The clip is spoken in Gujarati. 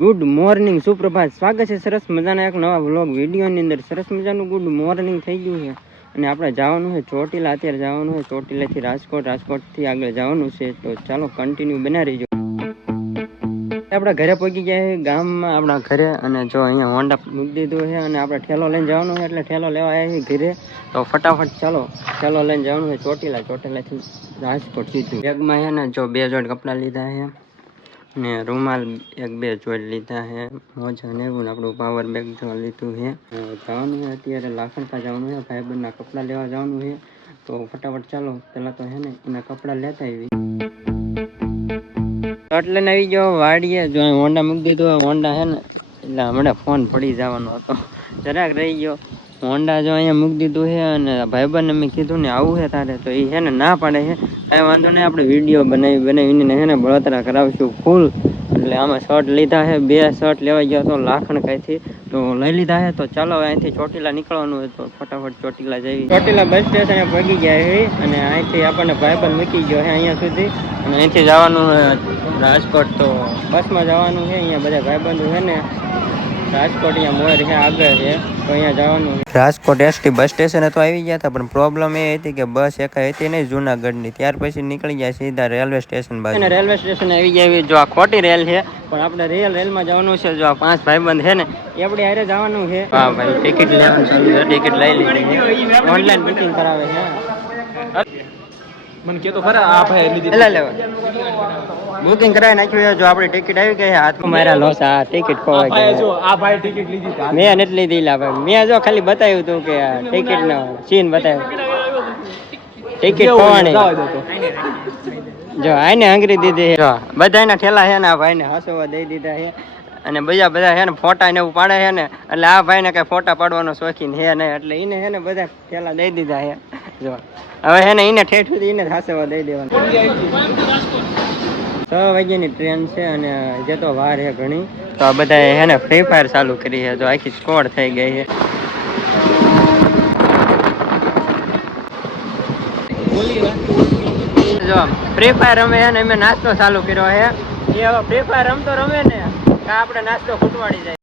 Good morning, સુપ્રભાત. સ્વાગત છે સરસ મજાના એક નવા વ્લોગ વિડીયોની અંદર. સરસ મજાનું ગુડ મોર્નિંગ થઈ ગયું છે અને આપણે જવાનું છે ચોટીલા. અત્યારે જવાનું છે ચોટીલાથી રાજકોટ, રાજકોટથી આગળ જવાનું છે. તો ચાલો કન્ટિન્યુ બના રહીજો. આપણા ઘરે પહોંચી ગયા છે ગામમાં આપણા ઘરે, અને જો અહીંયા હોન્ડા મૂકી દીધું છે અને આપણે ઠેલો લઈને જવાનું છે, એટલે ઠેલો લેવા આવ્યા છે ઘરે. તો ફટાફટ ચાલો ઠેલો લઈને જવાનું છે ચોટીલા, ચોટીલાથી રાજકોટ સીધું. બેગમાં છે ને જો 2 જોડ કપડાં લીધા છે ને રૂમાલ 1-2 જોડ લીધા છે, મોજા ને એવું. આપણું પાવર બેગ જો લીધું છે. જવાનું છે અત્યારે લાખણકા જવાનું છે, ભાઈબંધના કપડાં લેવા જવાનું છે. તો ફટાફટ ચાલો પેલા તો છે ને એના કપડાં લેતા આવી. એટલે ને આવી ગયો વાડીએ. જો હોન્ડા મૂકી દીધું. હોન્ડા છે ને એટલે હમણાં ફોન પડી જવાનો હતો, જરાક રહી ગયો. હોન્ડા જો અહીંયા મૂકી દીધું છે અને ભાઈબંધને મેં કીધું ને આવું છે તારે, તો એ છે ને ના પાડે છે. કાંઈ વાંધો નહીં, આપણે વિડીયો બનાવીને છે ને બળતરા કરાવશું ફૂલ. એટલે આમાં શર્ટ લીધા છે, 2 શર્ટ લેવા ગયો હતો લાખણકાઈથી, તો લઈ લીધા છે. તો ચાલો અહીંથી ચોટીલા નીકળવાનું હોય તો ફટાફટ ચોટીલા જઈએ. ચોટીલા બસ સ્ટેશને પહોંચી ગયા છે અને અહીંથી આપણને ભાઈબંધ મૂકી ગયો છે અહીંયા સુધી, અને અહીંથી જવાનું રાજકોટ. તો બસમાં જવાનું છે. અહીંયા બધા ભાઈબંધો છે ને રાજકોટ અહીંયા મોર છે આગળ છે, તો અહીંયા જવાનું. રાજકોટ એસટી બસ સ્ટેશને તો આવી ગયા હતા, પણ પ્રોબ્લેમ એ હતી કે બસ એકાઈ હતી નહીં જુનાગઢની. ત્યાર પછી નીકળી ગયા સીધા રેલવે સ્ટેશન બાજુ. અને રેલવે સ્ટેશન આવી ગયા. જો આ ખોટી રેલ છે, પણ આપણે રેલમાં જવાનું છે. જો આ 5 ભાઈબંધ છે ને એ આપણે હારે જવાનું છે. હા ભાઈ, ટિકિટ લેવાનું છે, ટિકિટ લઈ લીધી, ઓનલાઈન બુકિંગ કરાવે છે. મને કે તો ખરા આ ભાઈ લીધી લેવા બુકિંગ કરાવી નાખ્યું. જો આપણી ટિકિટ આવી ગઈ, હાથમાં મારા લોસ. આ ટિકિટ ખોવાઈ ગઈ. જો આ ભાઈ ટિકિટ લીધી મેં નથી લીધી. લા ભાઈ, મેં જો ખાલી બતાવ્યું હતું કે ટિકિટ નો સીન બતાવ્યું. ટિકિટ ખોવાણી જો આને આંગળી દીધી. જો બધાના ઠેલા છે ને આ ભાઈને હસવા દઈ દીધા છે, અને બધા છે ને ફોટા ને એવું પાડે છે ને, એટલે આ ભાઈને કઈ ફોટા પાડવાનો શોખીન છે નહીં, એટલે એને છે ને બધા ઠેલા દઈ દીધા છે. જો હવે છે ને એને ઠેઠ સુધી એને હસવા દઈ દેવાનું. 6 વાગ્યાની ટ્રેન છે અને જે તો વાર છે ઘણી. તો આ બધા છે ને ફ્રી ફાયર ચાલુ કરી છે. જો આખી સ્કોડ થઈ ગઈ છે. જો ફ્રી ફાયર રમે છે ને અમે નાસ્તો ચાલુ કર્યો છે. એ હવે ફ્રી ફાયર રમતો રમે ને આપણે નાસ્તો ખૂટવાડી જાય.